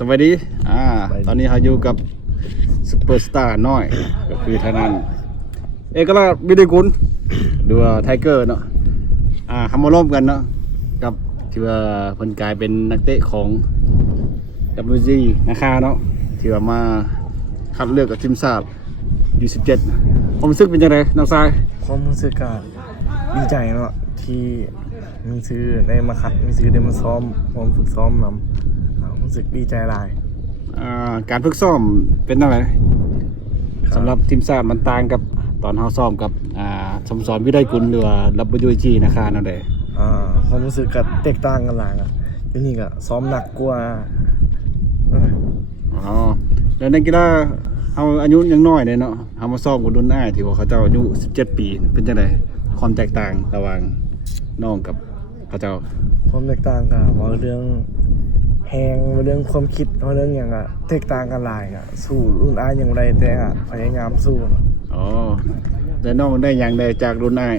สวัสดีตอนนี้เราอยู่กับซุปเปอร์สตาร์น้อยก็คือทางนั้นเอกลักษณ์วิเดกุลหรือว่าไทเกอร์เนาะทำมาร่วมกันเนาะกับที่ว่าเพิ่นกลายเป็นนักเตะของ WG นะคะเนาะที่ว่ามาคัดเลือกกับทีมชาติU17ความรู้สึกเป็นยังไงน้องทรายความรู้สึกก็ดีใจเนาะที่มีซื้อได้มาขัดมีซื้อได้มาซ้อมผมฝึกซ้อมนำรู้สึกดีใจหลายการฝึกซ้อมเป็นอะไรสำหรับทีมชาติมันต่างกับตอนเราซ้อมกับสโมสรวิไลกุลหรือว่า WG นะคะนั่นเองความรู้สึกก็แตกต่างกันหลายอยู่นี่ก็ซ้อมหนักกว่าแล้วในกีฬาเอาอายุยังน้อยเลยเนาะเอามาซ้อมกับรุ่นอ้ายที่ว่าเขาเจ้าอายุ17 ปีเป็นจังไดความแตกต่างระหว่างน้องกับเขาเจ้าความแตกต่างกันว่าเรื่องแหงว่าเรื่องความคิดว่าเรื่องอย่างแตกต่างกันหลายสู้รุ่นอ้ายอย่างไรแต่พยายามสู้แต่น้องได้อย่างใดจากรุ่นอ้าย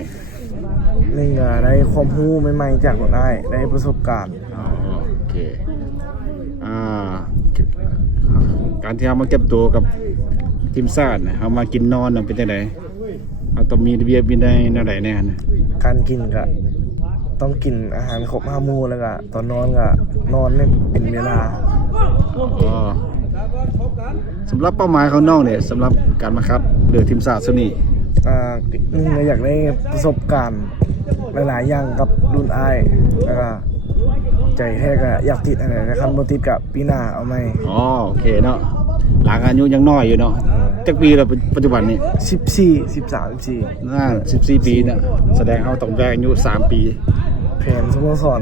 นี่ก็ได้ความรู้ใหม่ๆจากรุ่นอ้ายได้ประสบการณ์โอเคการที่เรามาเก็บตัวกับทีมชาติเรามากินนอนเป็นจังไดเราต้องมีระเบียบวินัยแนวใดแน่นะการกินก็ต้องกินอาหารครบ5 หมู่แล้วก็ตอนนอนก็นอนให้เป็นเวลาสำหรับเป้าหมายของน้องเนี่ยสำหรับการมาคัดเลือกทีมชาติซุนี่นี่อยากได้ประสบการณ์หลายๆอย่างกับรุ่นอ้ายแล้วก็ใจแท้ก็อยากติดอะไรนะครับบ่ติดกับปีหน้าเอาไหมโอเคเนาะหลังอายุยังน้อยอยู่เนาะจักปีแล้วปัจจุบันนี้14 ปีเนี่ยแสดงเขาต้องแบ่งอายุ3 ปีแผนสโมสร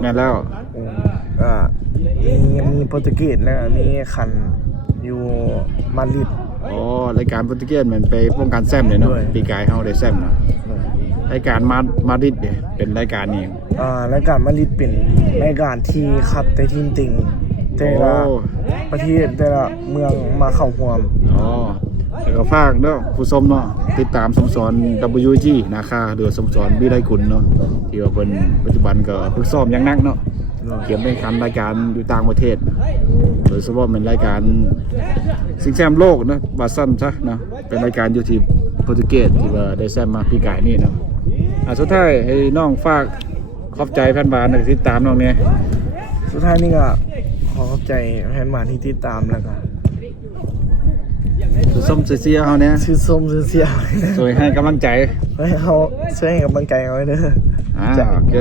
แม่นแล้วมีโปรตุเกสแล้วมีคันอยู่มาดริดรายการโปรตุเกสเหมือนไปป้องกันแซมเลยเนาะปีกายเขาได้แซมเนาะรายการมาดริดเนี่ยเป็นรายการนี้รายการมาดริดเป็นรายการที่คัดแต่ทีมติงแต่ละประเทศแต่ละเมืองมาเข้าร่วมแล้วก็ฝากเนาะผู้ชมเนาะติดตามสโมสร WG นะคะหรือสโมสรวิไลกุลเนาะที่ว่าเป็นปัจจุบันก็ฝึกซ้อมอย่างหนักเนาะเขียนเป็นรายการอยู่ต่างประเทศโดยเฉพาะเป็นรายการชิงแชมป์โลกนะบาซันซะเนาะเป็นรายการอยู่ที่โปรตุเกสที่ว่าได้แชมป์มาปีกายนี่เนาะสุดท้ายให้น้องฝากขอบใจแฟนบอลที่ติดตามน้องเนี่ยสุดท้ายนี่ก็ขอขอบใจแฟนบอลที่ติดตามแล้วก็ชื่อส้มเสียเขาเนี่ยชื่อส้มเสียช่วยให้กำลังใจให้เขาช่วยให้กำลังใจเขาเด้อโอเค